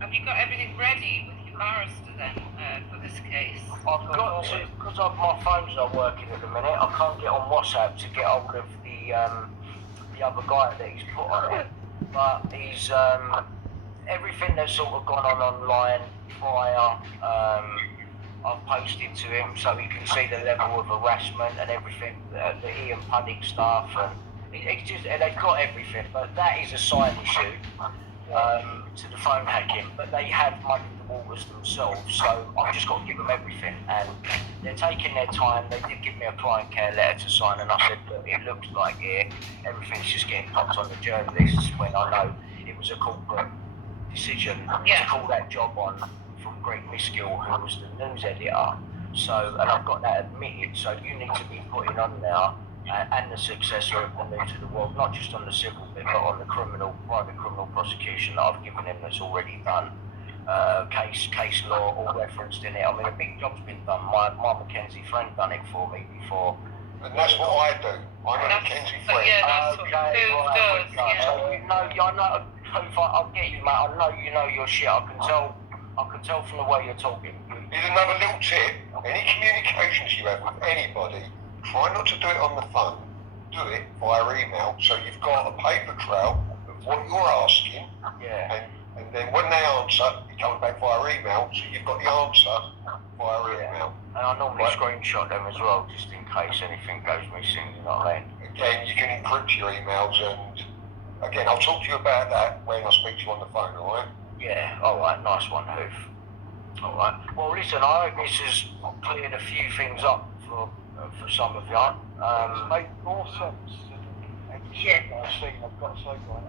Have you got everything ready with your barrister then for this case? I've got to, because my phone's not working at the minute, I can't get on WhatsApp to get hold of the other guy that he's put on it. But he's, everything that's sort of gone on online prior, I've posted to him so he can see the level of harassment and everything, the Ian Puddick stuff, and it's just, and they've got everything, but that is a side issue. To the phone hacking, but they have muddied the waters themselves, so I've just got to give them everything, and they're taking their time. They did give me a client care letter to sign, and I said, look, it looks like here everything's just getting popped on the journalists when I know it was a corporate decision to call that job on from Greg Miskill, who was the news editor. So, and I've got that admitted, so you need to be putting on now, and the successor of the News of the World, not just on the civil bit, but on the private criminal prosecution that I've given him that's already done. Case law, all referenced in it. I mean, a big job's been done. My Mackenzie friend done it for me before. And that's what I do. I'm a Mackenzie friend. Yeah, that's what Hoof does. So you know, I know, Hoof, I'll get you, mate. I know you know your shit. I can tell from the way you're talking. Here's another little tip. Any communications you have with anybody, try not to do it on the phone. Do it via email, so you've got a paper trail of what you're asking. Yeah. And then when they answer, it comes back via email, so you've got the answer via email. And I normally screenshot them as well, just in case anything goes missing, you know what I mean? Again, you can encrypt your emails, and again, I'll talk to you about that when I speak to you on the phone, alright? Yeah, alright, nice one, Hoof. Alright. Well, listen, I hope this has cleared a few things up for some of you. It's made more sense than everything I've seen. I've got to say, Brian,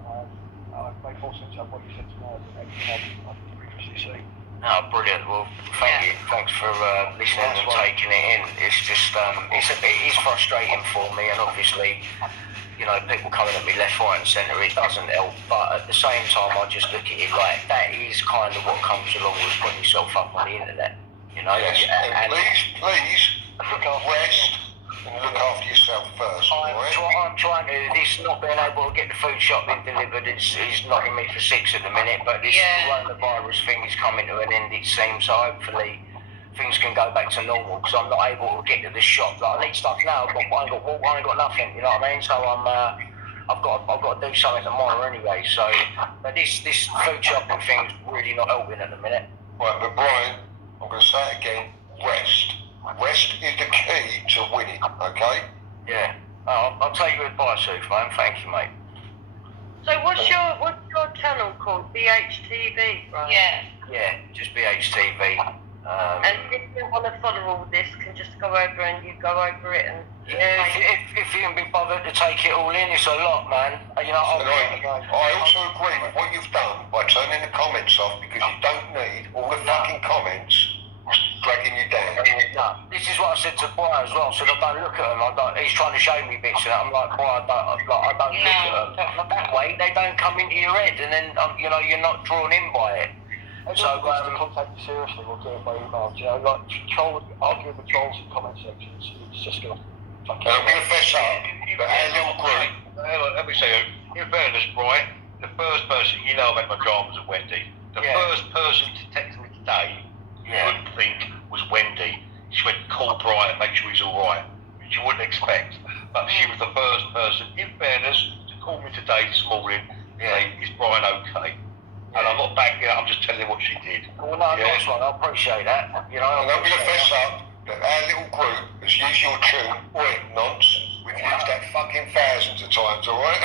I've made more sense of what you said tonight than everything I've previously seen. No, brilliant. Well, thank you. Thanks for listening and taking it in. It's just, it is frustrating for me, and obviously, you know, people coming at me left, right and centre, it doesn't help. But at the same time, I just look at it like that is kind of what comes along with putting yourself up on the internet. You know? Yes, and please, rest and look after yourself first. I'm trying to. This not being able to get the food shop in delivered is knocking me for six at the minute. But this coronavirus thing is coming to an end, it seems. So hopefully things can go back to normal, because I'm not able to get to the shop. Like, I need stuff now. I ain't got water. I ain't got nothing. You know what I mean? So I've got to do something tomorrow anyway. So, but this food shopping thing's really not helping at the minute. Right, but Brian, I'm going to say it again. Rest. Rest is the key to winning, okay? Yeah. I'll take your advice, Hoof, man. Thank you, mate. So what's your channel called? BHTV, right? Yeah, just BHTV. And if you want to follow all this, can just go over and you go over it and... Yeah, if you can be bothered to take it all in, it's a lot, man. You know, I also agree with what you've done by turning the comments off, because you don't need all the fucking comments dragging you down. No, this is what I said to Brian as well. I said, I don't look at them. He's trying to show me bits, and I'm like, Brian, I don't look at them. That way, they don't come into your head, and then you know, you're not drawn in by it. So, to contact you seriously, we'll do it by email. You know, like arguing with trolls in comment sections, it's just going to fucking... I'm going to fess up, but our little group... Let me say, in fairness, Brian, the first person, you know, I made my dramas at Wendy. The first person to text me today, you wouldn't think was Wendy. She went, call Brian, make sure he's alright. Which you wouldn't expect. But she was the first person, in fairness, to call me today, this morning, saying, is Brian okay? And I'm not backing it, I'm just telling you what she did. Well, no, nice one, I appreciate that. You know, I'm going to fess up that our little group has used your tune, oi, nonce. We've used that fucking thousands of times, alright?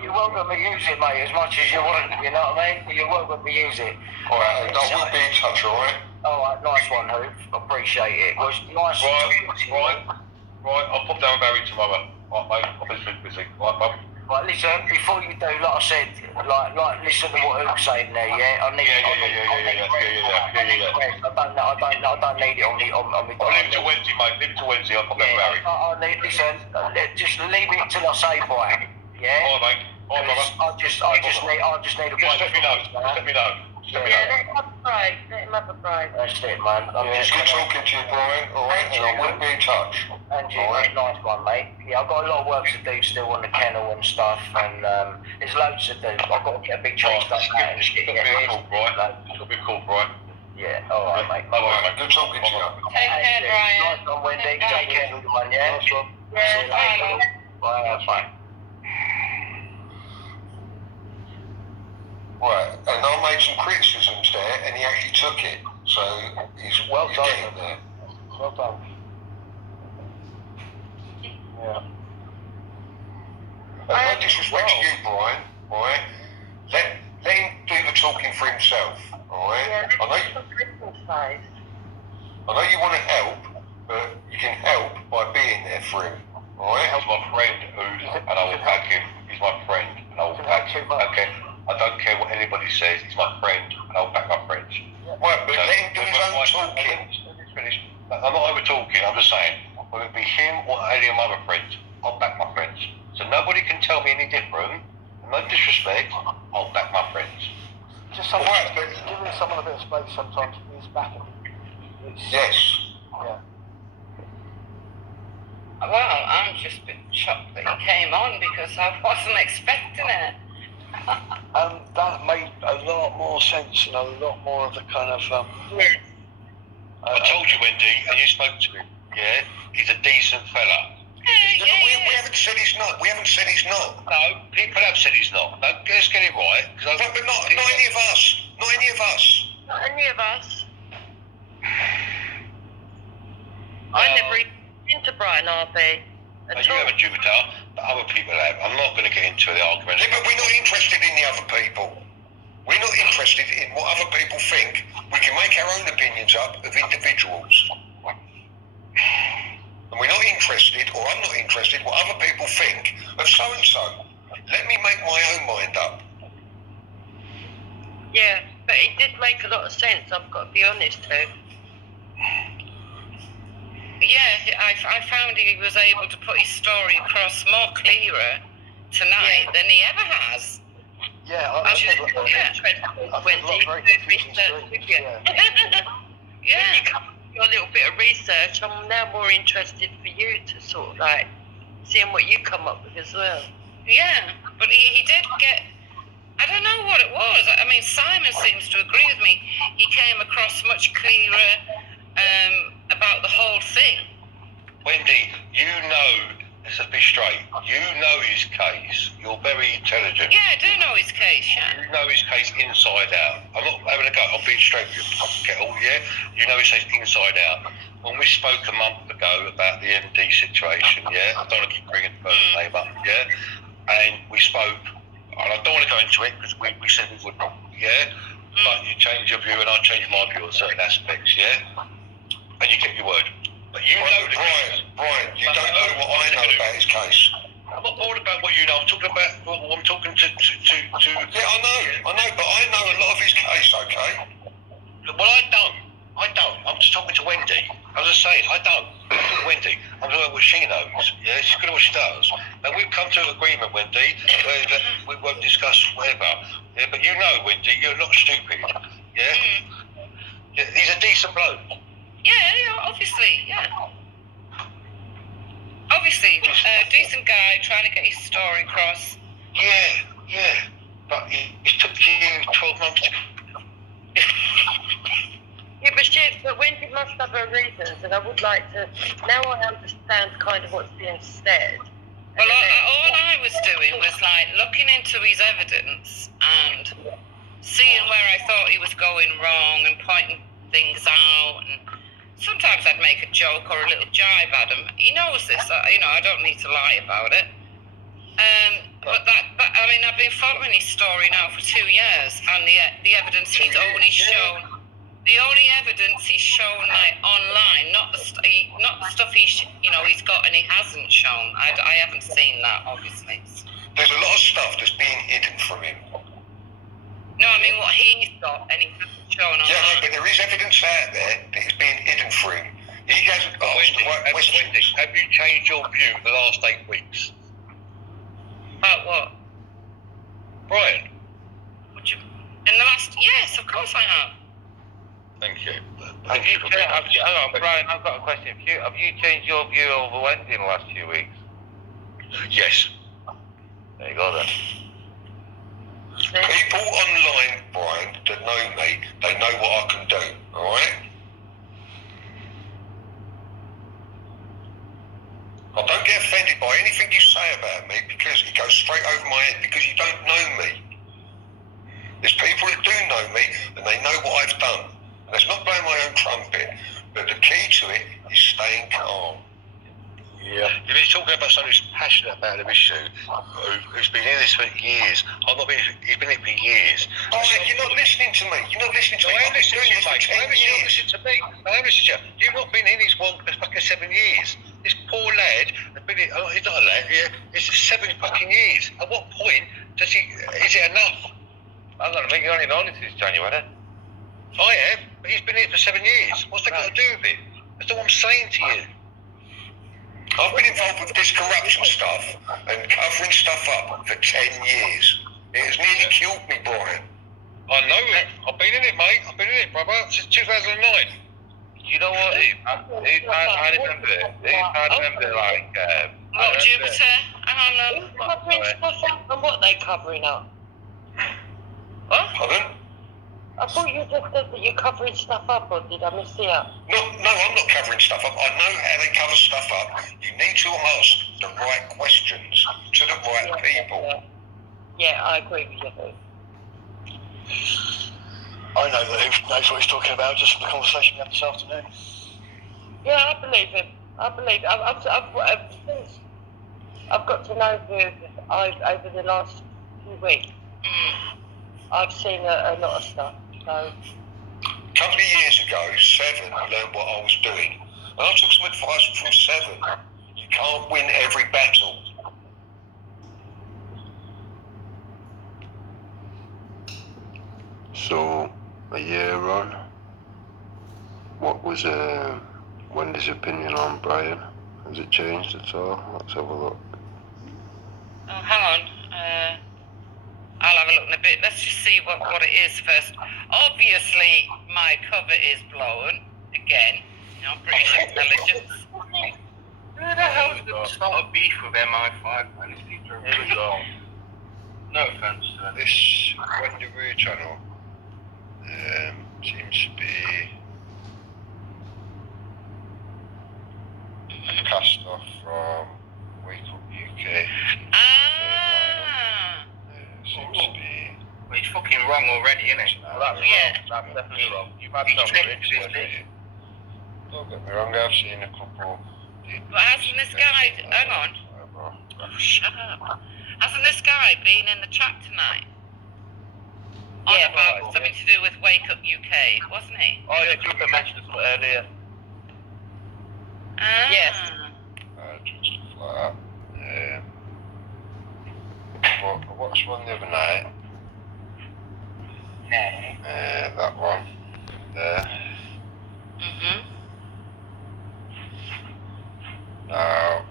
You're welcome to use it, mate, as much as you want, you know what I mean? You're welcome to use it. Alright, I will be in touch, alright? Alright, nice one, Hoof. Appreciate it. Well, it's nice Right, I'll pop down Barry tomorrow. Right, mate, I'm just busy. Right, bub. Right, listen, before you do, like I said, like listen to what Hoof's saying there, yeah? I need Yeah. I don't need it on me. I'll leave it to Wednesday, mate. Leave it to Wednesday. I'll pop down Barry. Listen, just leave it till I say bye, yeah? All right, mate. All right, brother. I just need a break. Just let me know. Just let me know. Yeah, let him have a break. Let him have a break. That's it, man. It's good talking to you, Brian, alright? And I will be in touch. And you, Alright. nice one, mate. Yeah, I've got a lot of work to do still on the kennel and stuff, and there's loads to do. I've got to get a big tree stuff out and shit. Give me a call, Brian. Give me a call, Brian. Yeah, alright, mate. Alright, mate. Good talking to you. Take care, Brian. Nice one, Wendy. Take care. Take care, everyone, yeah? Nice one. See you Bye. later. Bye, bye. Right, and I made some criticisms there, and he actually took it. So he's Well he's done. getting there. Well done. Yeah. And no disrespect to you, Brian. Right? Let him do the talking for himself. All right? Yeah, I know let's do Christmas phase. I know you want to help, but you can help by being there for him. All right? He's my friend, and I will pack him. He's my friend, and I will pack him. Okay. I don't care what anybody says. He's my friend, and I'll back my friends. Right, but let him do his own talking. I'm not over talking. I'm just saying, whether it be him or any of my other friends, I'll back my friends. So nobody can tell me any different. No disrespect. I'll back my friends. Just something, Right, but- giving someone a bit of space sometimes is backing. It's, Yes. yeah. Well, I'm just a bit shocked that he came on because I wasn't expecting it. And that made a lot more sense and a lot more of the kind of Yes. I told you, Wendy, and you spoke to him. Yeah, he's a decent fella. Yeah, We haven't said he's not. We haven't said he's not. No, people have said he's not. No, let's get it right. But not any of us. Not any of us. Not any of us. I never even been to Brighton RB You at all. have a Jupiter, but other people have. I'm not going to get into the argument. Yeah, but we're not interested in the other people. We're not interested in what other people think. We can make our own opinions up of individuals. And we're not interested, or I'm not interested, what other people think of so-and-so. Let me make my own mind up. Yeah, but it did make a lot of sense, I've got to be honest too. Yeah, I found he was able to put his story across more clearer tonight than he ever has. yeah. I'm I've just had a lot- interested I've had a lot Wendy of very to do confusing research with streams, you. yeah. Yeah. You come with your little bit of research, I'm now more interested for you to sort of like seeing what you come up with as well. Yeah, but he did get, I don't know what it was. I mean, Simon seems to agree with me. He came across much clearer about the whole thing. Wendy, you know, let's be straight, you know his case. You're very intelligent. Yeah, I do know his case, yeah. You know his case inside out. I'm not having a go. I'm being straight with you, Kettle, yeah? You know his case inside out. When we spoke a month ago about the MD situation, yeah? I don't want to keep bringing the person's name up, yeah? And we spoke, and I don't want to go into it because we said we wouldn't, yeah? But you change your view and I change my view on certain aspects, yeah? And you kept your word. But you know the case. Brian, you don't know what I know about his case. I'm not bored about what you know. I'm talking about what I'm talking to. Yeah, I know, but I know a lot of his case, okay? Well, I don't. I'm just talking to Wendy. I was just saying, I don't. I'm talking to Wendy. I'm talking about what she knows. Yeah, she's good at what she does. And we've come to an agreement, Wendy, where that we won't discuss whatever. Yeah, but you know, Wendy, you're not stupid. Yeah? Yeah, he's a decent bloke. Yeah, obviously, yeah. Obviously, a decent guy trying to get his story across. Yeah. But it took you 12 months to... Yeah, but Wendy must have her reasons, and I would like to. Now I understand kind of what's being said. Well, all I was doing was like looking into his evidence and seeing where I thought he was going wrong and pointing things out. And sometimes I'd make a joke or a little jibe at him. He knows this, I don't need to lie about it. But I mean, I've been following his story now for 2 years, and the evidence he's only shown. The only evidence he's shown like online, not the stuff he's got and he hasn't shown. I haven't seen that, obviously. There's a lot of stuff that's being hidden from him. No, I mean what he's got and he hasn't shown online. Yeah, no, but there is evidence out there that is being hidden from him. He hasn't asked Wendy, have you changed your view the last 8 weeks? About what? Brian, In the last? Yes, of course I have. thank you. Thank you for being honest. Hang on, Brian, I've got a question. Have you changed your view over Wendy in the last few weeks? Yes. There you go then. People online, Brian, that know me, they know what I can do, alright? I don't get offended by anything you say about me because it goes straight over my head because you don't know me. There's people that do know me and they know what I've done. And that's not blowing my own trumpet, but the key to it is staying calm. Yeah. If he's talking about someone who's passionate about an issue, who's been in this for years, he's been in it for years. Oh, you're not listening to me. You're not listening to me. I am I've been listening doing to you, this for mate. 10 I am listening years. to me. I am listening to you. You've not been in this one for fucking 7 years. This poor lad has been in, he's not a lad, yeah, it's 7 fucking years. At what point is it enough? I'm going to make you only known it since January. I have, but he's been in it for 7 years. What's that got to do with it? That's what I'm saying to you. I've been involved with this corruption stuff and covering stuff up for 10 years. It has nearly killed me, Brian. I know it. I've been in it, mate. I've been in it, brother, since 2009. You know what? I remember, like, What, Jupiter? Hang on, Covering stuff up, and what they covering up? What? Pardon? I thought you just said that you're covering stuff up, or did I miss it out? No, I'm not covering stuff up. I know how they cover stuff up. You need to ask the right questions to the right people. Yeah, I agree with you. I know that he knows what he's talking about just from the conversation we had this afternoon. Yeah, I believe him. I've got to know him over the last few weeks. I've seen a lot of stuff. So. A couple of years ago, Seven learned what I was doing. And I took some advice from Seven. You can't win every battle. So, a year on, what was Wendy's opinion on Brian? Has it changed at all? Let's have a look. Oh, hang on. I'll have a look in a bit. Let's just see what it is first. Obviously, my cover is blown again. British intelligence. who the hell did start a beef with MI5, man? Here we go. No offense to them. This Wendy Wu channel seems to be a cast off from Wake Up UK. Seems to be. Well, he's fucking wrong already, isn't he? Well, that's Yeah. wrong. That's definitely wrong. You've had He's some technically rich. Don't get me wrong, I've seen a couple. But hasn't this guy... Hang on. Oh, shut up. Hasn't this guy been in the chat tonight? Yeah, about something to do with Wake Up UK, wasn't he? Oh, yeah, you mentioned this earlier. Yes. Just stuff like that. I watched one the other night. That one. There. Now,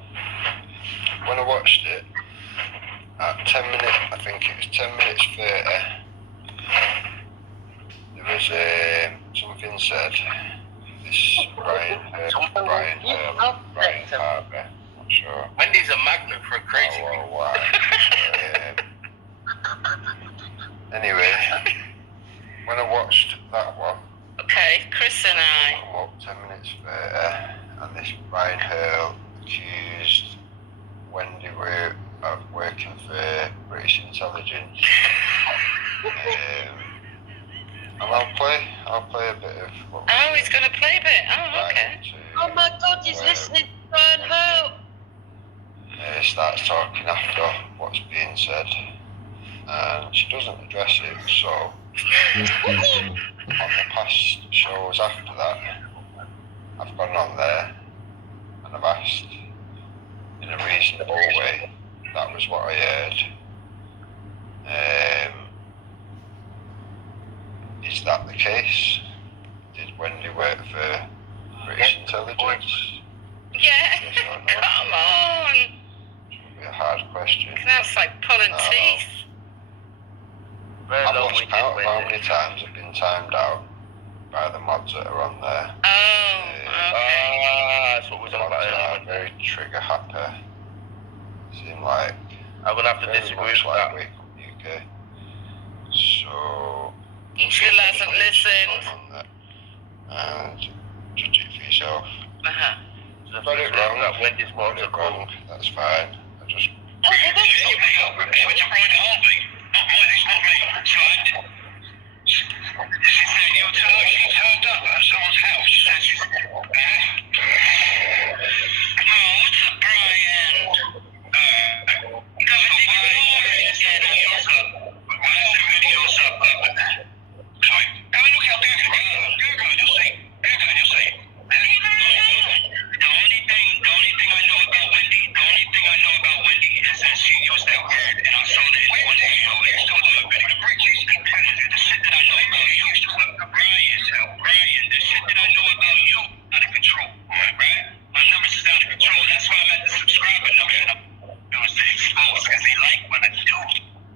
when I watched it, at 10 minutes, I think it was 10 minutes 30, there was something said, this Brian Harvey, not sure. Wendy's a magnet for a crazy why. Anyway, when I watched that one, Okay, Chris and I. come up 10 minutes later, and this Brian Hurl accused Wendy Wu of working for British intelligence. And I'll play a bit of what Oh, he's going to play a bit. Oh, okay. Oh my God, he's listening to Brian Hurl. Starts talking after what's being said, and she doesn't address it. So on the past shows after that, I've gone on there and I've asked in a reasonable way. That was what I heard. Is that the case? Did Wendy work for British intelligence? Yeah, Yes or no? come on. It's going to be a hard question. That's like pulling teeth. I've lost count of how many times I've been timed out by the mods that are on there. Oh, okay. That's what we're The talking mods about are very trigger happy. Seem like I'm gonna have to very disagree much with like that. Wake Up UK. So He still hasn't listened. on that and judge it for yourself. Uh-huh. The Got it wrong. that Wendy's Got mods it are cool. wrong. That's fine. I just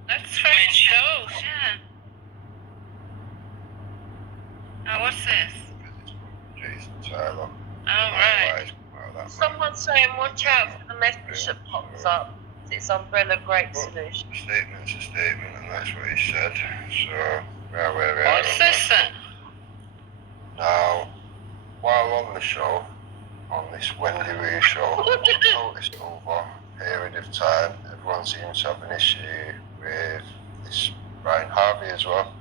That's French toast, yeah. Oh, what's this? Jason Tyler. Oh, right. Someone's saying, watch out for the message that pops up. It's Umbrella Great Solution. A statement's a statement, and that's what he said. So, where we are What's on this that. then? Now, while on the show, on this Wendy Roo show, I've noticed over a period of time, everyone seems to have an issue with this Brian Harvey as well.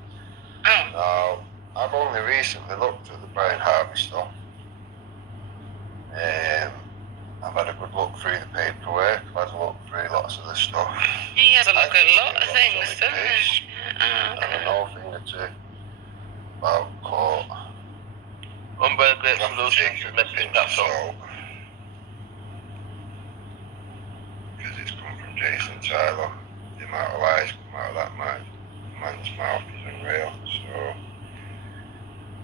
Oh, Now, I've only recently looked at the Brian Harvey stuff. I've had a good look through the paperwork, I've had a look through lots of the stuff. he has a look I at a lot think of it things, looks doesn't on the case, he? Oh, and I okay. know a thing or two about court. Umbrella Great You have to Solutions take is it with a messaging pinch that of song. salt, because it's come from Jason Tyler. The amount of lies come out of that man's mouth is unreal. So,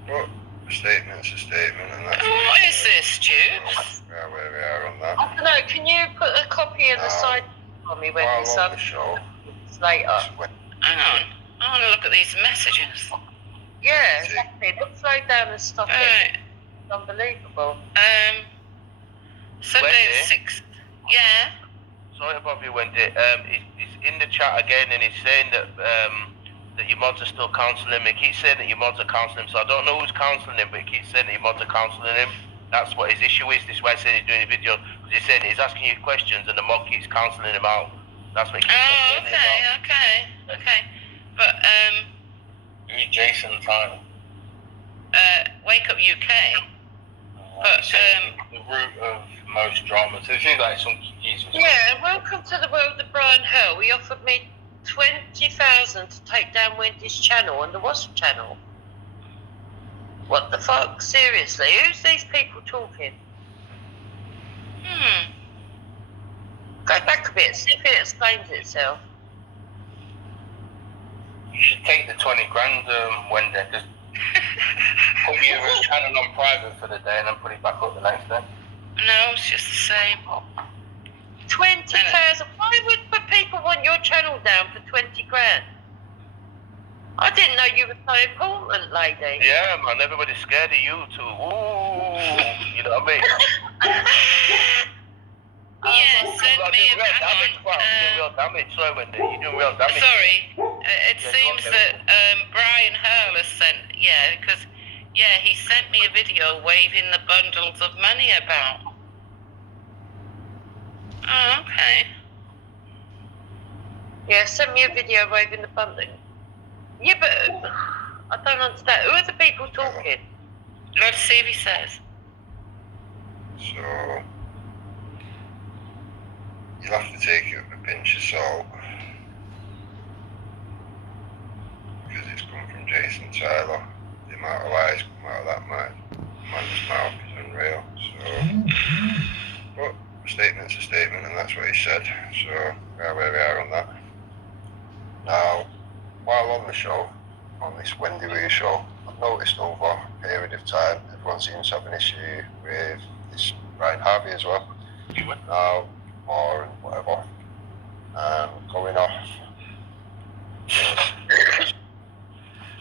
but a statement's a statement, and that's What he is said. this, Jubes? Where we are on that. I don't know, can you put a copy in the No. side for me when While you on sub the show, later? it's when Hang on. I want to look at these messages. Yeah, exactly. Let's slow down and stop it. Right. It's unbelievable. Sunday Wendy? the 6th. Yeah. Sorry to bother you, Wendy. He's in the chat again, and he's saying that that your mods are still counselling him. He keeps saying that your mods are counselling him, so I don't know who's counselling him, but he keeps saying that your mods are counselling him. That's what his issue is. This is why I said he's doing a video, because he's saying he's asking you questions, and the mod keeps counselling him out. That's what he keeps Oh, complaining about. okay. But, Who's Jason Tyler? Wake Up UK. But, the root of most dramas. It seems like some Jesus. Yeah, welcome to the world of Brian Hurl. He offered me 20,000 to take down Wendy's channel and the Wasp channel. What the fuck? Seriously, who's these people talking? Go back a bit, see if it explains itself. You should take the 20 grand, Wendy. Just put your channel on private for the day and then put it back up the next day. No, it's just the same. 20,000? Why would people want your channel down for 20 grand? I didn't know you were so important, lady. Yeah, man, everybody's scared of you too. Ooh, you know what I mean? Yeah, send me a damage, wow, you're doing real damage. Sorry, Wendy, you're doing real damage. Sorry, it Yeah, seems go on, that Brian Hurl has sent, because, he sent me a video waving the bundles of money about. Oh, okay. Yeah, send me a video waving the bundle. Yeah, but I don't understand. Who are the people talking? Let's see if he says. So, you'll have to take it with a pinch of salt, because it's come from Jason Tyler. The amount of lies come out of that man's mouth is unreal. So, but a statement's a statement, and that's what he said. So, where we are on that. Now, while on the show, on this Wendy Roo show, I've noticed over a period of time, everyone seems to have an issue with this Brian Harvey as well. Now, or and whatever, going off.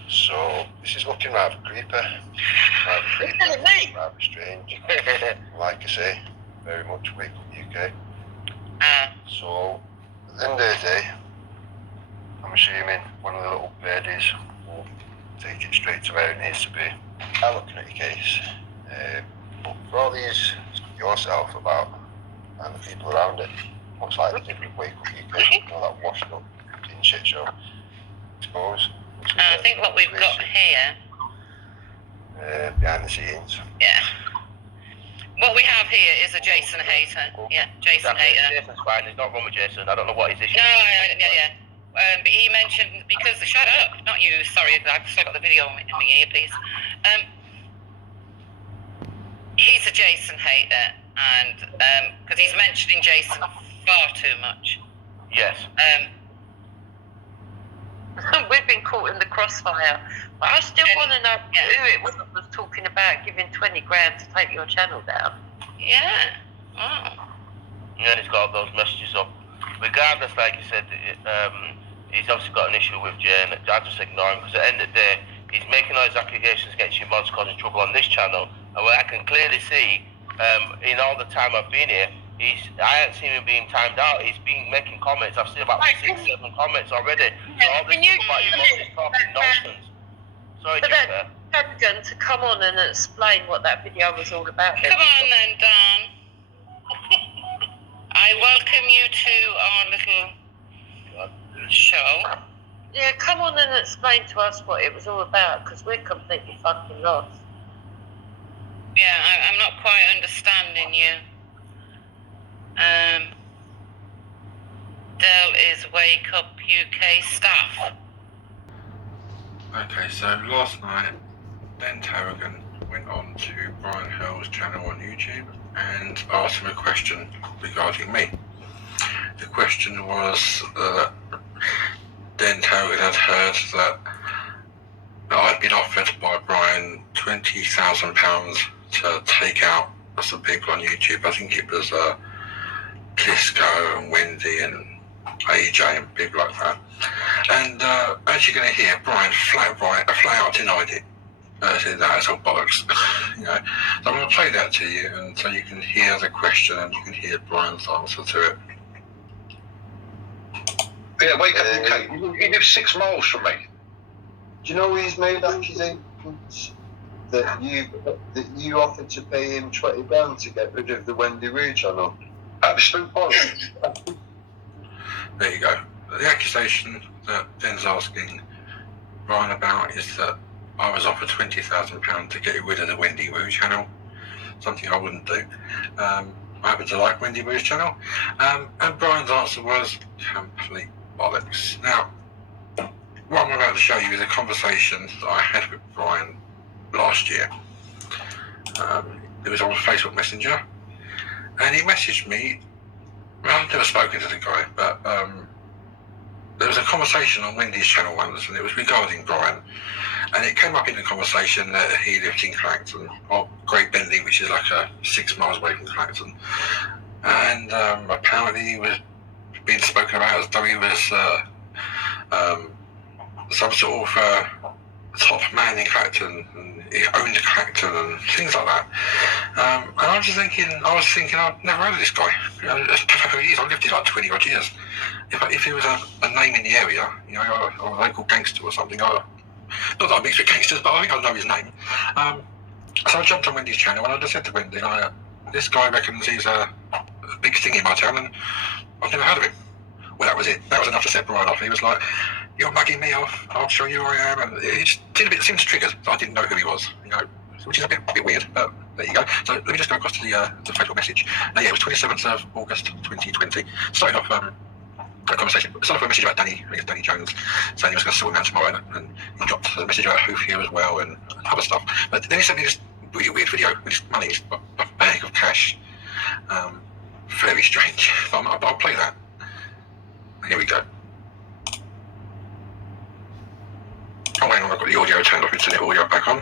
So this is looking rather creepy. Rather strange. Like I say, very much Wake Up UK. So, at the end of the day, I'm assuming one of the little birdies will take it straight to where it needs to be. I'm looking at your case. But for all these yourself about and the people around it, looks like they did with Wake Up UK, you know, that washed up in shit show. Suppose. I think what we've got here, behind the scenes. yeah. What we have here is a Jason hater. Yeah, Jason hater. Jason's fine. There's not wrong with Jason. I don't know what his issue No, is. yeah. But he mentioned, because, shut up, not you, sorry, I've still got the video in my earpiece. He's a Jason hater, and because he's mentioning Jason far too much. Yes. We've been caught in the crossfire. But I still want to know who it was that was talking about giving 20 grand to take your channel down. Yeah. Oh. And then he's got all those messages up. Regardless, like you said, he's obviously got an issue with Jane. I just ignore him, because at the end of the day, he's making all his accusations against you mods causing trouble on this channel. And what I can clearly see, in all the time I've been here, I haven't seen him being timed out. He's been making comments. I've seen about 6, 7 comments already. So all this stuff about your mods is talking nonsense. Sorry, But Jane. then, Cadogan, to come on and explain what that video was all about. Come on then, Dan. I welcome you to our little show. Yeah, come on and explain to us what it was all about, because we're completely fucking lost. Yeah, I'm not quite understanding you. Dell is Wake Up UK staff. Okay, so last night, Dan Tarragon went on to Brian Hurl's channel on YouTube and asked him a question regarding me. The question was that Dan Tarragon had heard that I'd been offered by Brian £20,000 to take out some people on YouTube. I think it was Plisco and Wendy and AJ and people like that. And as you're going to hear, Brian flat out denied it. Said that it's all bollocks. You know. So I'm going to play that to you, and so you can hear the question and you can hear Brian's answer to it. Yeah, Wake Up UK. You live 6 miles from me. Do you know he's made accusations that you offered to pay him 20 grand to get rid of the Wendy Roo channel? Absolute There you go. The accusation that Ben's asking Brian about is that I was offered £20,000 to get rid of the Wendy Roo channel, something I wouldn't do. I happen to like Wendy Roo's channel, and Brian's answer was complete bollocks. Now, what I'm about to show you is a conversation that I had with Brian last year. It was on Facebook Messenger, and he messaged me. Well, I've never spoken to the guy, but there was a conversation on Wendy's channel once, and it was regarding Brian. And it came up in the conversation that he lived in Clacton, or Great Bentley, which is like 6 miles away from Clacton. And apparently he was being spoken about as though he was some sort of top man in Clacton, and he owned Clacton and things like that. And I was thinking, I've never heard of this guy. You know, I've lived here like 20 odd years. If he was a name in the area, you know, or a local gangster or something, not that I'm mixed with gangsters, but I think I know his name. So I jumped on Wendy's channel, and I just said to Wendy, this guy reckons he's a big thing in my town, and I've never heard of him. Well, that was it. That was enough to set Brian off. He was like, "You're mugging me off. I'll show you who I am." And it seemed triggered. So I didn't know who he was, you know, which is a bit weird. But there you go. So let me just go across to the Facebook message. Yeah, it was 27th of August 2020. Started off a conversation. Started off with a message about Danny Jones, saying he was going to sort him out tomorrow, and he dropped a message about Hoof here as well and other stuff. But then he sent me this really weird video with his money, a bag of cash. Very strange. But I'll play that. Here we go. Oh, hang on, I've got the audio turned off, internet audio back on.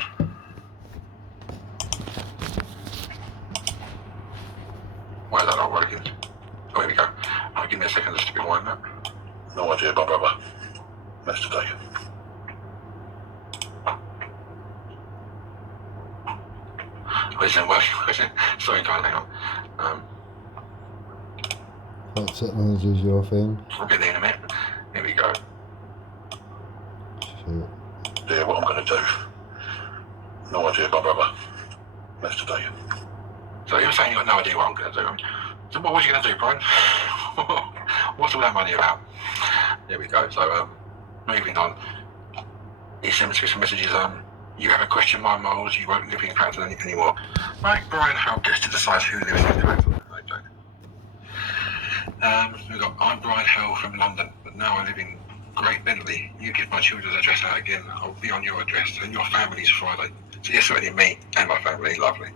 Why is that not working? Oh, here we go. Oh, give me a second just to rewind that. No idea, my brother. That's today. isn't working. Sorry, guys, hang on. What technology is your thing? I'll get there in a minute. Here we go. Shit. Yeah, what I'm going to do. No idea, my brother. That's today. So you're saying you got no idea what I'm going to do. So what was you going to do, Brian? What's all that money about? There we go. So, moving on. He sent me some messages. You haven't questioned my morals. You won't live in Clacton anymore. Right, Brian Howell gets to decide who lives in Clacton. We've got, I'm Brian Howell from London, but now I live in Great Bentley. You give my children's address out again, I'll be on your address, and your family's Friday. So yes, already me and my family, lovely.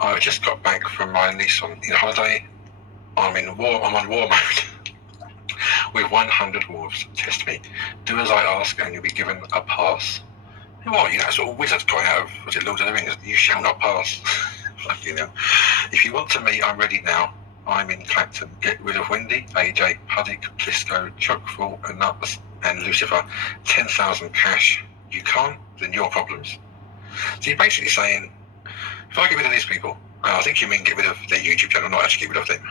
I've just got back from my niece on holiday. I'm on war mode with 100 wolves. Test me. Do as I ask, and you'll be given a pass. What? You're that sort of wizard going out of, was it Lord of the Rings? You shall not pass. Fucking hell. If you want to meet, I'm ready now. I'm in Clacton. Get rid of Wendy, AJ, Puddick, Plisco, Chuckful, and Nuts, and Lucifer. 10,000 cash. You can't? Then your problems. So you're basically saying, if I get rid of these people, I think you mean get rid of their YouTube channel, not actually get rid of them,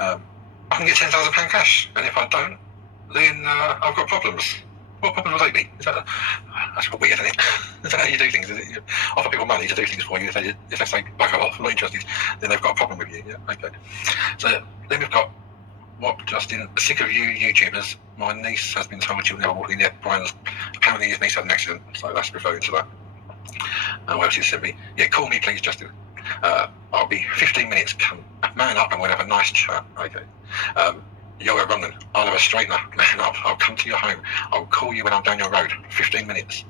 I can get £10,000 cash, and if I don't, then I've got problems. What problems will they be? That's weird, isn't it? Is that how you do things? Is it? You offer people money to do things for you. If they say, back off, I'm not interested, then they've got a problem with you. Yeah, okay. So then we've got, what, Justin, sick of you YouTubers. My niece has been told she'll never walk in yet. Brian's, apparently his niece had an accident, so that's referring to that. What else he sent me? Yeah, call me please, Justin. I'll be 15 minutes. Come, man up and we'll have a nice chat. Okay. You're a wrong one. I'll have a straightener. Man up. I'll come to your home. I'll call you when I'm down your road. 15 minutes.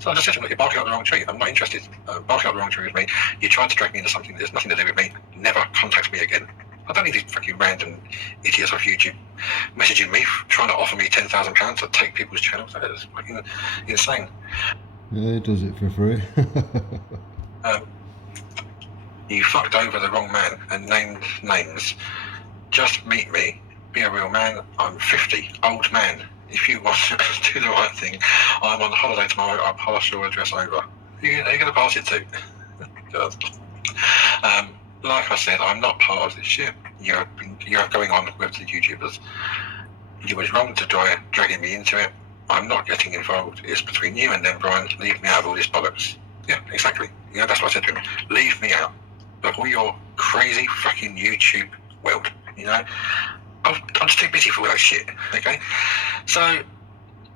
So I just said to him, look, you're barking up the wrong tree. I'm not interested. Barking up the wrong tree with me. You tried to drag me into something that has nothing to do with me. Never contact me again. I don't need these fucking random idiots off YouTube messaging me, trying to offer me £10,000 to take people's channels. That is fucking insane. Yeah, he does it for free. You fucked over the wrong man and named names. Just meet me. Be a real man. I'm 50. Old man. If you want to do the right thing, I'm on holiday tomorrow. I'll pass your address over. Who are you going to pass it to? God. Like I said, I'm not part of this shit. You're going on with the YouTubers. You was wrong to dragging me into it. I'm not getting involved. It's between you and them, Brian. Leave me out of all this bollocks. Yeah, exactly. Yeah, that's what I said to him. Leave me out of all your crazy fucking YouTube world. You know, I'm just too busy for all that shit. Okay, so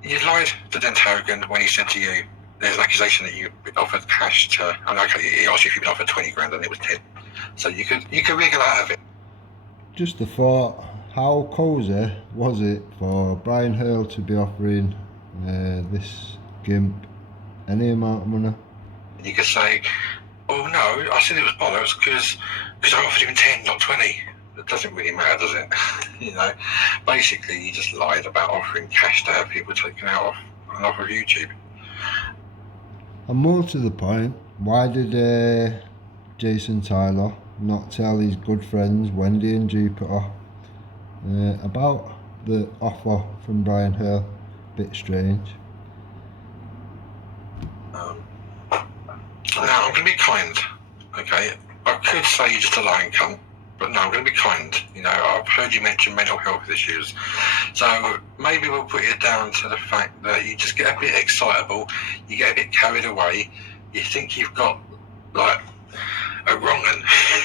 you lied to Dent Hogan when he said to you, "There's an accusation that you offered cash to." And okay, he asked you if you'd been offered 20 grand, and it was 10. So you could wriggle out of it. Just a thought. How cozy was it for Brian Hale to be offering this gimp any amount of money? You could say, "Oh no, I said it was bollocks because I offered him 10, not 20." It doesn't really matter, does it? You know, basically you just lied about offering cash to have people taken out off of YouTube. And more to the point, why did Jason Tyler not tell his good friends Wendy and Jupiter about the offer from Brian Hale? Bit strange. Now I'm going to be kind, okay? I could say you're just a lying cunt, but no, I'm going to be kind. You know, I've heard you mention mental health issues, so maybe we'll put it down to the fact that you just get a bit excitable, you get a bit carried away, you think you've got like a wrong un,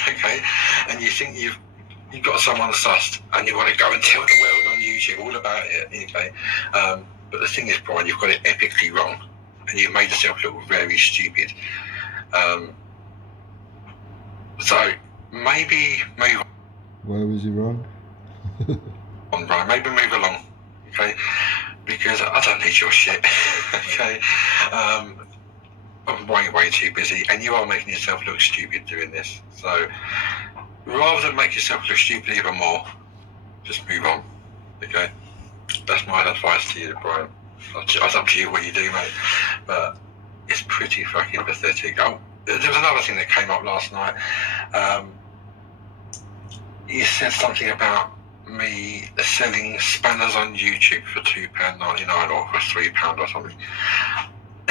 okay, and you think you've got someone sussed, and you want to go and tell the world on YouTube all about it, okay. But the thing is, Brian, you've got it epically wrong, and you've made yourself look very stupid. So maybe move on. Where was he wrong? On, Brian, maybe move along, okay? Because I don't need your shit, okay? I'm way too busy, and you are making yourself look stupid doing this. So rather than make yourself look stupid even more, just move on, okay? That's my advice to you, Brian. It's up to you what you do, mate. But it's pretty fucking pathetic. Oh, there was another thing that came up last night. You said something about me selling spanners on YouTube for £2.99 or for £3 or something.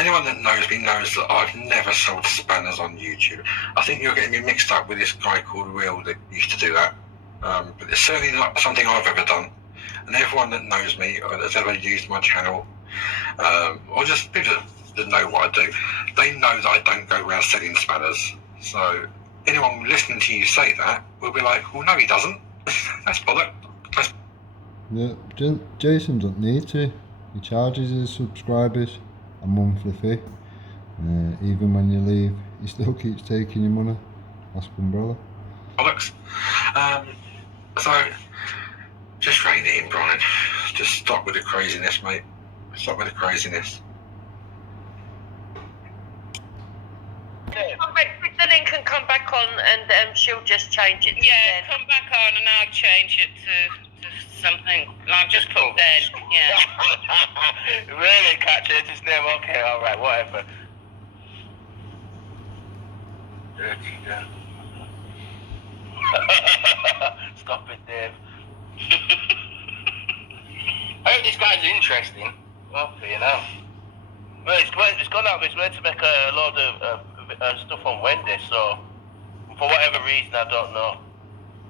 anyone that knows me knows that I've never sold spanners on YouTube. I think you're getting me mixed up with this guy called Will that used to do that. But it's certainly not something I've ever done. And everyone that knows me or that's ever used my channel, or just people that know what I do, they know that I don't go around selling spanners. So anyone listening to you say that will be like, well, no, he doesn't. That's bollock. Yeah, Jason doesn't need to. He charges his subscribers a monthly fee. Even when you leave, he still keeps taking your money. Ask Umbrella. Bollocks. So, just rein it in, Brian. Just stop with the craziness, mate. Stop with the craziness. Come back, click the link and come back on, and she'll just change it. To Yeah, then. come back on and I'll change it to something. I've just put then. Yeah. Really, can't change his name. Okay, all right, whatever. Dirty, yeah. Stop it, Dave. I hope this guy's interesting. Okay, you know. Well, it's gone out of his way to make a load of stuff on Wendy, so for whatever reason, I don't know.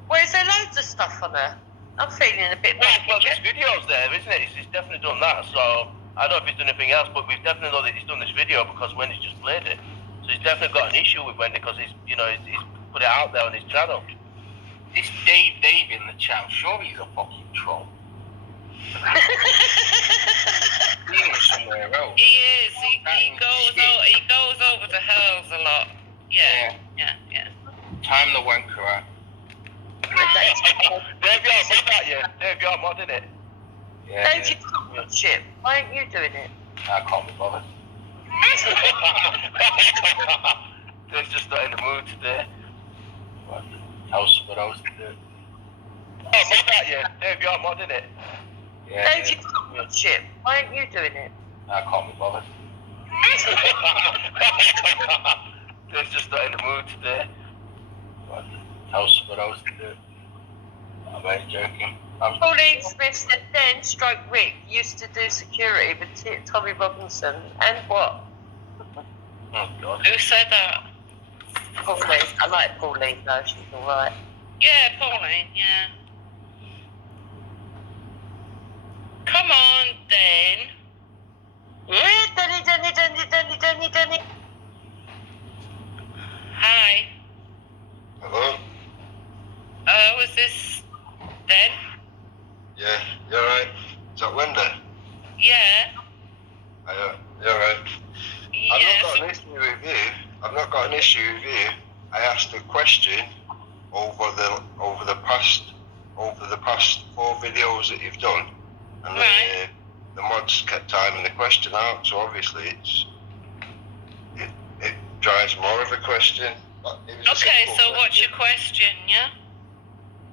Well, is there loads of stuff on her? I'm feeling a bit bad. Well, this video's there, isn't it? He's definitely done that, so I don't know if he's done anything else, but we've definitely know that he's done this video because Wendy's just played it. So he's definitely got an issue with Wendy because he's put it out there on his channel. This Dave in the chat, I'm sure he's a fucking troll. He is somewhere else. He is. He goes over to hers a lot. Yeah. Time the wanker out. Dave, you're mod, aren't you? Dave, you're modding it. Yeah, Don't you talk about shit? Why aren't you doing it? I can't be bothered. Dave's just not in the mood today. What else to do? Oh, mod, aren't you? Dave, you're modding it. Yeah, Don't you talk about shit? Why aren't you doing it? I can't be bothered. Dave's just not in the mood today. What else to do? I'm only joking. Pauline Smith said then stroke Rick used to do security with Tommy Robinson and what? Oh God. Who said that? Pauline. I like Pauline though, she's alright. Yeah, Pauline. Yeah. Come on, then. Yeah, Danny. Hi. Hello? Was this Den? Yeah, you alright? Is that Wendy? Yeah. You alright? I've Yes. not got an issue with you. I've not got an issue with you. I asked a question over the past 4 videos that you've done, and Right. the mods kept timing the question out. So obviously it drives more of a question. But it was a Okay, simple so what's your question. question, yeah?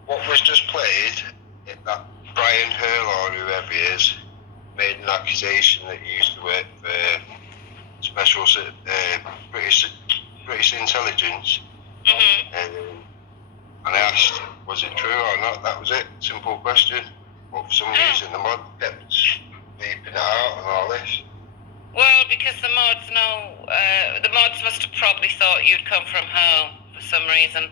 What was just played? That Brian Hurl or whoever he is made an accusation that he used to work for special British intelligence, and I asked, was it true or not? That was it. Simple question. But for some reason, the mod kept beeping it out and all this. Well, because the mods know, the mods must have probably thought you'd come from home for some reason,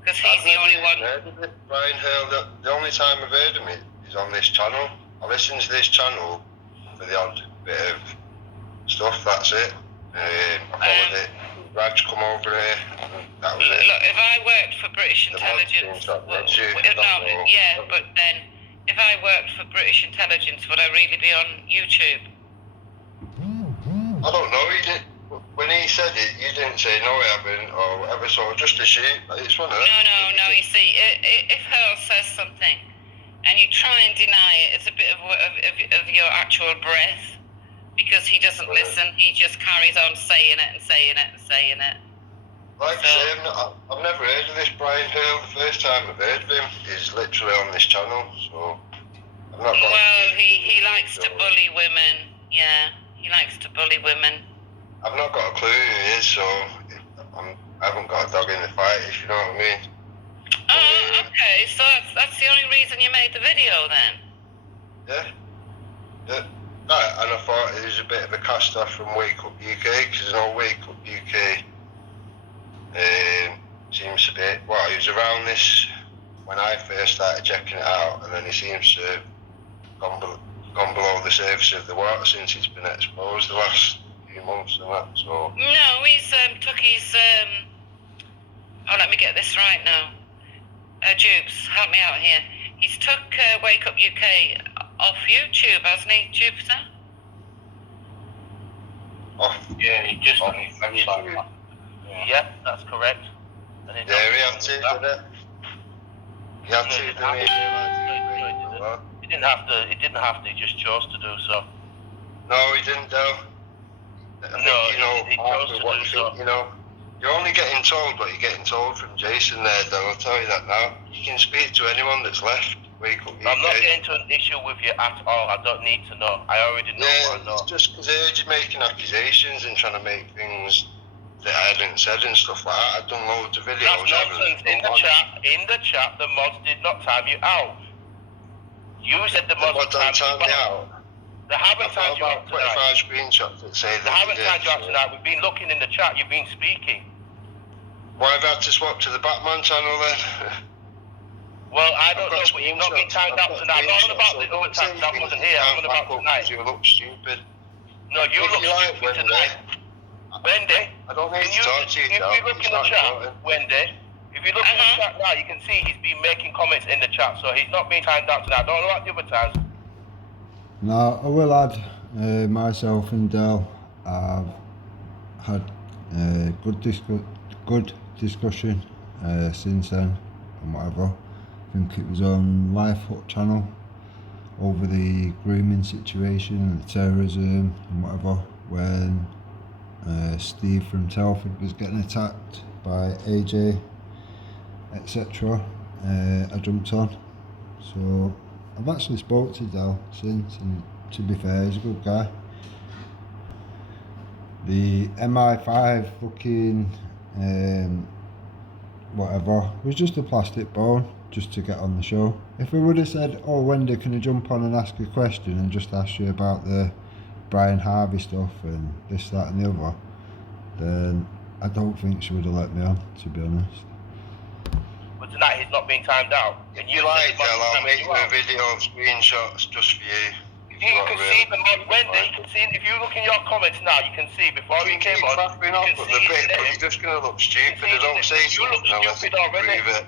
because he's I've the never only even one. heard of it. Brian Hurl, the only time I've heard of it is on this channel. I listen to this channel for the odd bit of stuff, that's it. I followed it. Raj come over here, and that was it. Look, if I worked for British The mods intelligence, don't well, let you, no, don't know. yeah, but then if I worked for British intelligence, would I really be on YouTube? I don't know, when he said it, you didn't say no I haven't or whatever, so just assume it's one of them. No. You see, if Hurl says something and you try and deny it, it's a bit of your actual breath, because he doesn't listen. He just carries on saying it and saying it and saying it. Like I say, I've never heard of this Brian Hurl. The first time I've heard of him is literally on this channel, so I've not got. Well, he likes to bully women. Yeah, he likes to bully women. I've not got a clue who he is, so I haven't got a dog in the fight, if you know what I mean. Oh, okay. So that's the only reason you made the video then. Yeah. Right, and I thought it was a bit of a cast off from Wake Up UK, because Wake Up UK seems to be, well, he was around this when I first started checking it out, and then he seems to have gone below the surface of the water since it's been exposed the last few months and that, so. No, he's took his. Oh, let me get this right now. Jupes, help me out here. He's took Wake Up UK off YouTube, hasn't he, Jupiter? Oh, Yeah, he just Oh, Yeah, that's correct. And it- yeah, he had to, didn't it? He had to, didn't he? He didn't have to. He didn't have to. He just chose to do so. No, he didn't, though. I think, No, you know, he chose after to what do you so. think, you know, you're only getting told what you're getting told from Jason there, though, I'll tell you that now. You can speak to anyone that's left Wake Up UK. I'm not getting into an issue with you at all. I don't need to know. I already know what I Yeah, know. it's just because I heard you making accusations and trying to make things that I hadn't said and stuff like that. I've done loads of videos. That's nonsense. In the chat, the mods did not time you out. You said the mods Time timed me you out. out. They haven't I've got timed you out about tonight. 25 screenshots that say They that haven't they timed you out did, tonight. We've been looking in the chat. You've been speaking. Why have I had to swap to the Batman channel then? Well, I don't I've got know, but you've not been screenshots. timed out I've got tonight. I'm not on about screenshots, the other so time. That wasn't here. I'm on about tonight. You look stupid. No, you If look you like, stupid Wendy, tonight. Wendy, I don't need can to you, talk to you, if Dal. you look in the Start chat, talking. Wendy, if you look in the chat now, you can see he's been making comments in the chat, so he's not being timed out tonight. I don't know about the other times. Now, I will add, myself and Del have had good discussion since then and whatever. I think it was on Lifehook channel over the grooming situation and the terrorism and whatever, when Steve from Telford was getting attacked by AJ, etc. I jumped on. So I've actually spoke to Del since, and to be fair, he's a good guy. The MI5 fucking whatever was just a plastic bone just to get on the show. If we would have said, oh Wendy, can I jump on and ask a question and just ask you about the Brian Harvey stuff and this, that and the other, then I don't think she would have let me on, to be honest. But tonight he's not being timed out. And You said like, the mods Del, I'll timed make you you a out. video of screenshots just for you. You can see the mod, Wendy, you can see, if you look in your comments now, you can see before you came on, you can but see his you're name. just going to look stupid. see I don't his say name. You look something unless I stupid can already. prove it.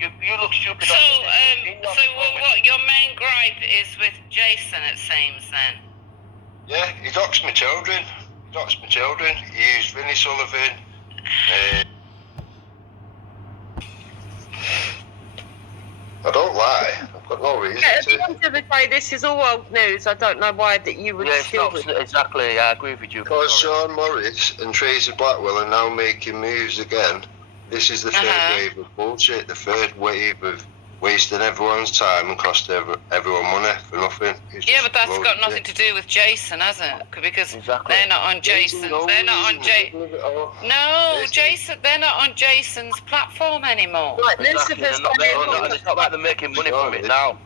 You look stupid. So, already. In your comments. what your main gripe is with Jason, it seems, then? Yeah, he docks my children. He used Vinnie Sullivan. I don't lie. I've got no reason At the to. end of the day, this is all old news. I don't know why that you would Yeah, it's still. not exactly. I agree with you. Because Sorry. Sean Morris and Tracy Blackwell are now making moves again. This is the third wave of bullshit, the third wave of wasting everyone's time and costing everyone money for nothing. It's Yeah, just but that's loads got of nothing shit. to do with Jason, has it? Because Exactly. they're not on Jason. They're not on No, Jason. They're not on Jason's platform anymore. Like Exactly. Lucifer's It's not like they're making money from it now.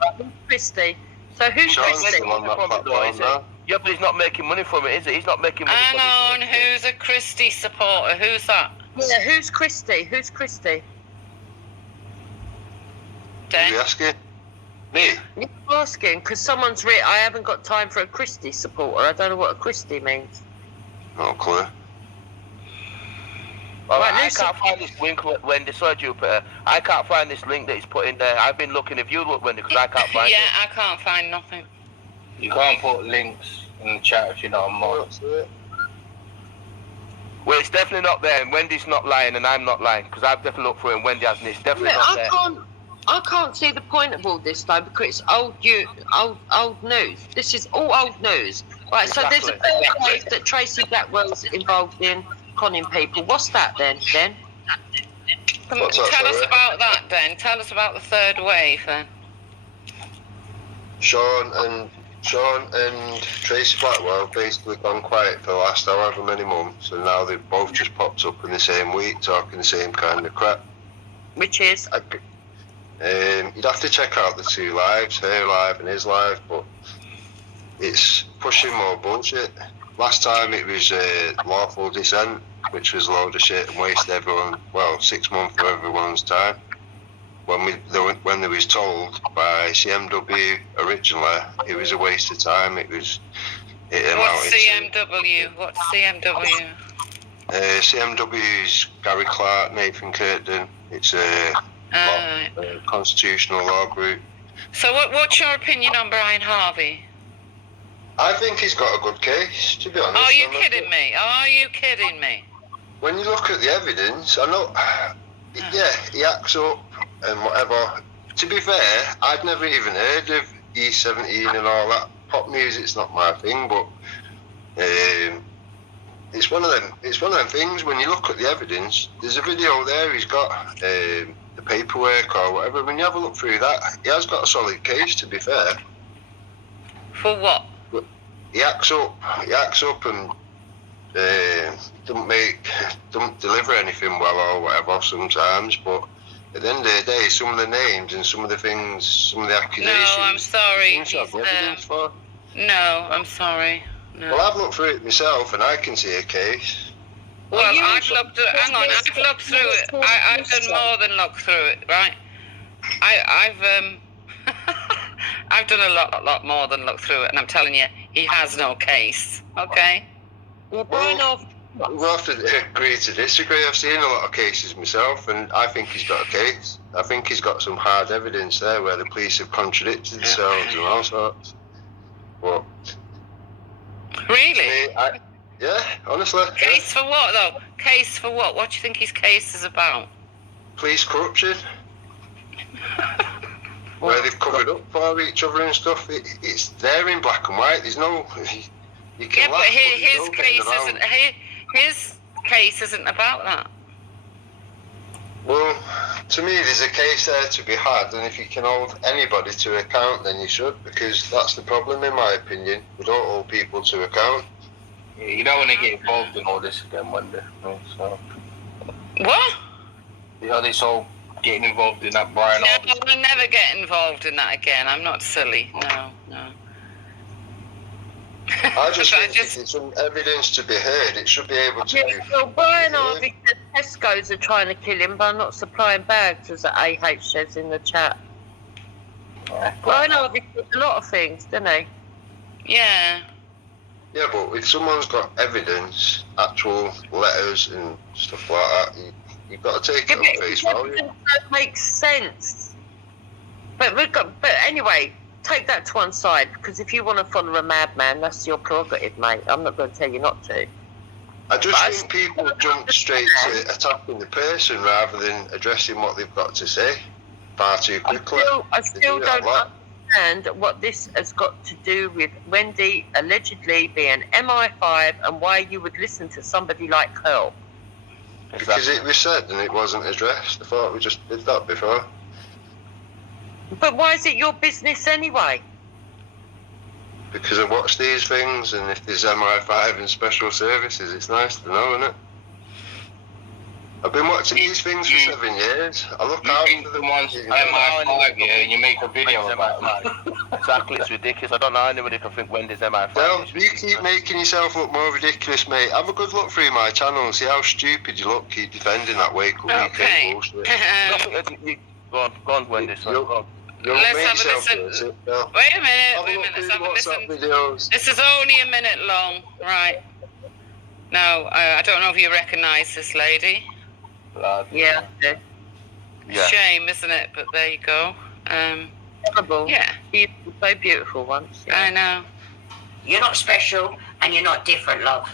Christie. So who's Sean's Christie? still on that From it, though, platform is now. it? Yeah, but he's not making money from it, is it? He's not making money Hang from on, it. who's a Christie supporter? Who's that? Yeah, who's Christie? Who's Christie? Who are you Dan? asking? Me? You're asking because someone's written. I haven't got time for a Christie supporter. I don't know what a Christie means. No clue. All Right, right, I Lucifer- can't find this link, Wendy. Sorry, Jupiter. I can't find this link that he's put in there. I've been looking. If you look, Wendy, because I can't find Yeah, it. I can't find nothing. You can't put links in the chat if you're not on mod. Well, it's definitely not there, and Wendy's not lying, and I'm not lying, because I've definitely looked for it, and Wendy hasn't. It's definitely Yeah, not I there. can't see the point of all this though because it's old news. This is all old news. Right, so there's a Exactly. third wave that Tracy Blackwell's involved in conning people. What's that then? What's that, Tell us sorry? about that, then. Tell us about the third wave, then. Sean and Tracy Blackwell basically gone quiet for the last however many months, and now they've both just popped up in the same week talking the same kind of crap. Which is You'd have to check out the two lives, her live and his live, but it's pushing more bullshit. Last time it was lawful dissent, which was a load of shit and wasted 6 months of everyone's time. When they was told by CMW originally, it was a waste of time. What's CMW? What's CMW? CMW's Gary Clark, Nathan Curtin. It's a constitutional law group. So what's your opinion on Brian Harvey? I think he's got a good case, to be honest. Are you kidding me? Are you kidding me? When you look at the evidence, I know, yeah, he acts up and whatever. To be fair, I'd never even heard of E17 and all that. Pop music's not my thing, but it's one of them. It's one of them things. When you look at the evidence, there's a video there. He's got the paperwork or whatever. When you have a look through that, he has got a solid case. To be fair. For what? He acts up and don't deliver anything well or whatever sometimes, but at the end of the day, some of the names and some of the things, some of the accusations. No, I'm sorry. No, I'm sorry. No. Well, I've looked through it myself and I can see a case. Well, I've looked through it. I've done more than look through it, right? I've done a lot more than look through it, and I'm telling you, he has no case. Okay. We'll have to agree to disagree. I've seen a lot of cases myself, and I think he's got a case. I think he's got some hard evidence there where the police have contradicted themselves and all sorts. But really? Yeah, honestly. Case for what, though? Case for what? What do you think his case is about? Police corruption. Where they've covered up for each other and stuff. It's there in black and white. There's no... You can but his case isn't about that. Well, to me, there's a case there to be had, and if you can hold anybody to account, then you should, because that's the problem, in my opinion. We don't hold people to account. Yeah, you don't want to get involved in all this again one day. So. What? You know, this whole getting involved in that Brian Harvey. No, I'll never get involved in that again. I'm not silly. No. I just think if there's some evidence to be heard, it should be able to be... Well, Brian Harvey said Tesco's are trying to kill him by not supplying bags, as AH says in the chat. Brian Harvey did a lot of things, didn't he? Yeah. Yeah, but if someone's got evidence, actual letters and stuff like that, you've got to take it on face value. It doesn't make sense. But anyway, take that to one side, because if you want to follow a madman, that's your prerogative, mate. I'm not going to tell you not to. I just think people jump straight to attacking the person rather than addressing what they've got to say far too quickly. I still don't understand what this has got to do with Wendy allegedly being MI5 and why you would listen to somebody like her. Because it was said and it wasn't addressed. I thought we just did that before. But why is it your business anyway? Because I watch these things, and if there's MI5 and special services, it's nice to know, isn't it? I've been watching these things for 7 years. I look out for the ones MI5, yeah, and you make a video about it. Exactly, it's ridiculous. I don't know how anybody can think Wendy's MI5. Well, you keep making yourself look more ridiculous, mate. Have a good look through my channel and see how stupid you look. Keep defending that wake-up weekend bullshit. Go on, Wendy. Let's have a listen. Wait a minute. Let's have a listen. This is only a minute long, right? Now, I don't know if you recognise this lady. Yeah. Shame, isn't it? But there you go. Terrible. Yeah. Beautiful, so beautiful once. Yeah. I know. You're not special and you're not different, love.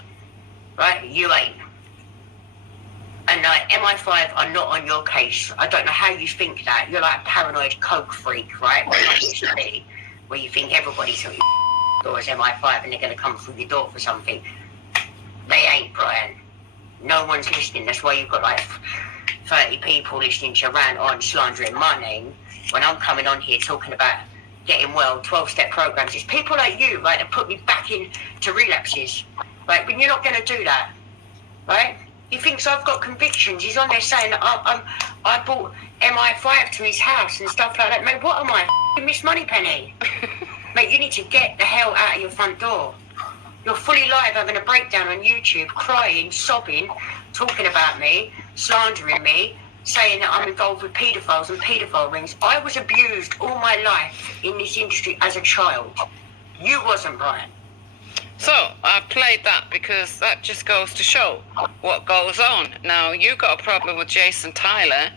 Right? You ain't. And MI5 are not on your case. I don't know how you think that. You're like a paranoid coke freak, right? Where you think everybody's at your door as MI5 and they're going to come through your door for something. They ain't, Brian. No one's listening. That's why you've got like 30 people listening to your rant on slandering my name when I'm coming on here talking about getting well, 12-step programs. It's people like you, right, that put me back into relapses. Right? But you're not going to do that. Right? He thinks I've got convictions. He's on there saying that I bought MI5 to his house and stuff like that. Mate, what am I, Miss Moneypenny? Mate, you need to get the hell out of your front door. You're fully live having a breakdown on YouTube, crying, sobbing, talking about me, slandering me, saying that I'm involved with paedophiles and paedophile rings. I was abused all my life in this industry as a child. You wasn't, Brian. So I played that because that just goes to show what goes on. Now, you got a problem with Jason Tyler,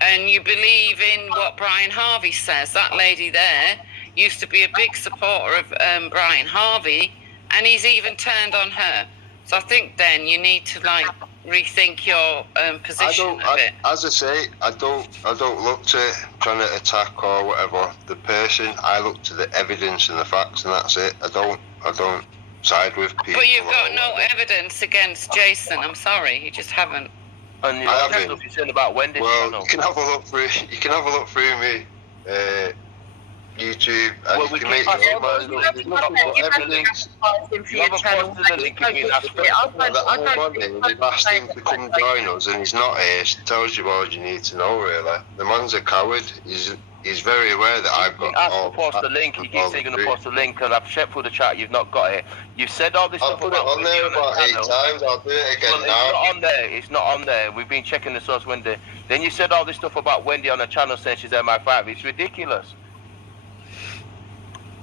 and you believe in what Brian Harvey says. That lady there used to be a big supporter of Brian Harvey, and he's even turned on her. So I think then you need to like rethink your position a bit. As I say, I don't look to trying to attack or whatever the person. I look to the evidence and the facts, and that's it. I don't side with people. But you've got or no whatever. evidence against Jason. I'm sorry, you just haven't. And you I know, haven't. stuff you're saying about Wendy's Well, channel. you can have a look through. You can have a look through me. YouTube, and Well, you we can can make pass your it mind on. up. There's nothing but evidence. You have a post to the link if you ask for it. That whole body, and we've asked him to come join us, and he's not here. It tells you all you need to know, really. The man's a coward. He's very aware that I've got Ask all to post the link. You keep saying you're going to post the link, and I've checked through the chat. You've not got it. You've said all this I'll stuff put it about on there Wendy about the 8 channel. times. I'll do it again Well, it's now. not on there. It's not on there. We've been checking the source, Wendy. Then you said all this stuff about Wendy on the channel saying she's MI5. It's ridiculous.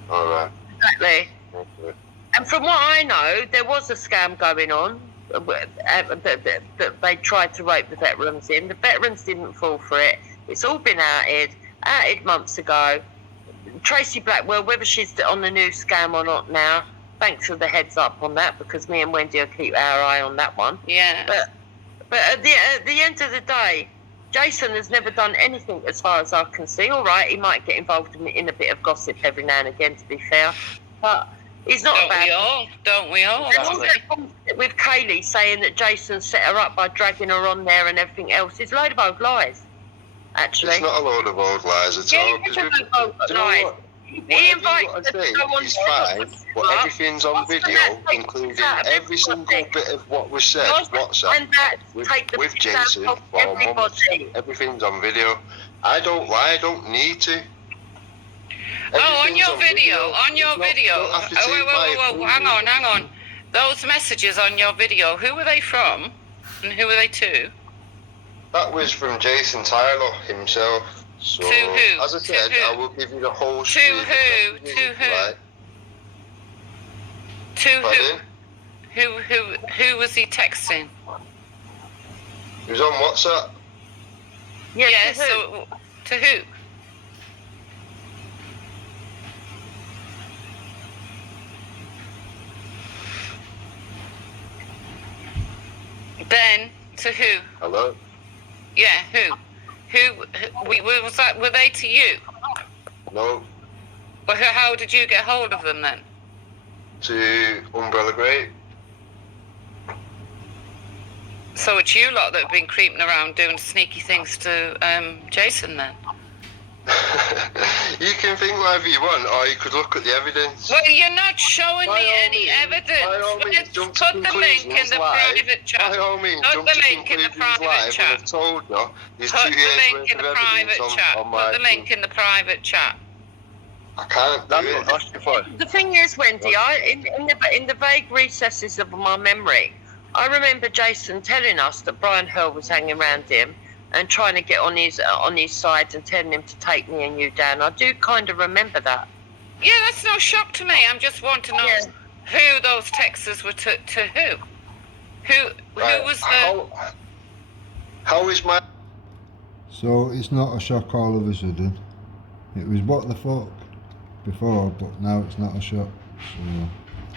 All right. Exactly. Okay. And from what I know, there was a scam going on that they tried to rope the veterans in. The veterans didn't fall for it. It's all been outed months ago. Tracy Blackwell, whether she's on the new scam or not now, thanks for the heads up on that, because me and Wendy will keep our eye on that one. Yeah. But at the end of the day, Jason has never done anything as far as I can see. All right, he might get involved in a bit of gossip every now and again, to be fair. But he's not Don't a bad... we all? Don't we all? And all that bullshit with Kaylee saying that Jason set her up by dragging her on there and everything else is a load of old lies, actually. It's not a load of old lies at Yeah, all. it is 'cause a we've- load of old do you know lies. what? He Whatever invites you her got to to say go on is there. fine, but everything's on video, including every single bit of what was said, WhatsApp, And that with take the piss out Jason of for months. everybody. Everything's on video. I don't lie, I don't need to. Oh, on Everything's your video, on your It's not- video. you don't have to Oh, take my wait, hang opinion. on, hang on. Those messages on your video, who were they from? And who were they to? That was from Jason Tyler himself. So, To who? as I To said, who? I will give you the whole To stream of who? messages To if you who? like. To who? Pardon? Who was he texting? He was on WhatsApp. Yeah, Yeah, to who? so to who? Ben, to who? Hello? Yeah, who? Was that? Were they to you? No, Well, how did you get hold of them then? to Umbrella Grape. So it's you lot that have been creeping around doing sneaky things to Jason then? You can think whatever you want, or you could look at the evidence. Well, you're not showing By me all any means- evidence. by all means, Let's jump to put the link in conclusions the live. private chat. By all means, Put jump the to link in the conclusions private live, chat. and I've told you there's Put 2 the years link worth in of the evidence private on, chat. on my Put the link in the private chat. I can't do That's it. what asked you for. The thing is, Wendy, in the vague recesses of my memory, I remember Jason telling us that Brian Hurl was hanging around him and trying to get on his side and telling him to take me and you down. I do kind of remember that. Yeah, that's no shock to me. I'm just wanting to know Yeah. who those texters were to who. Who Right, was the... how is my So it's not a shock all of a sudden. It was what the fuck before, but now it's not a shock.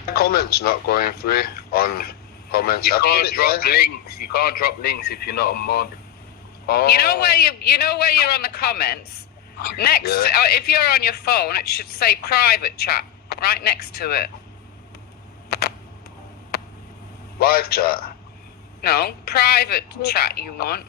So comments not going through on comments? You I put can't it drop there. links. You can't drop links if you're not a mod. Oh, You know where you're on the comments? Next, Yeah. if you're on your phone, it should say private chat right next to it. live chat. No, private chat you want.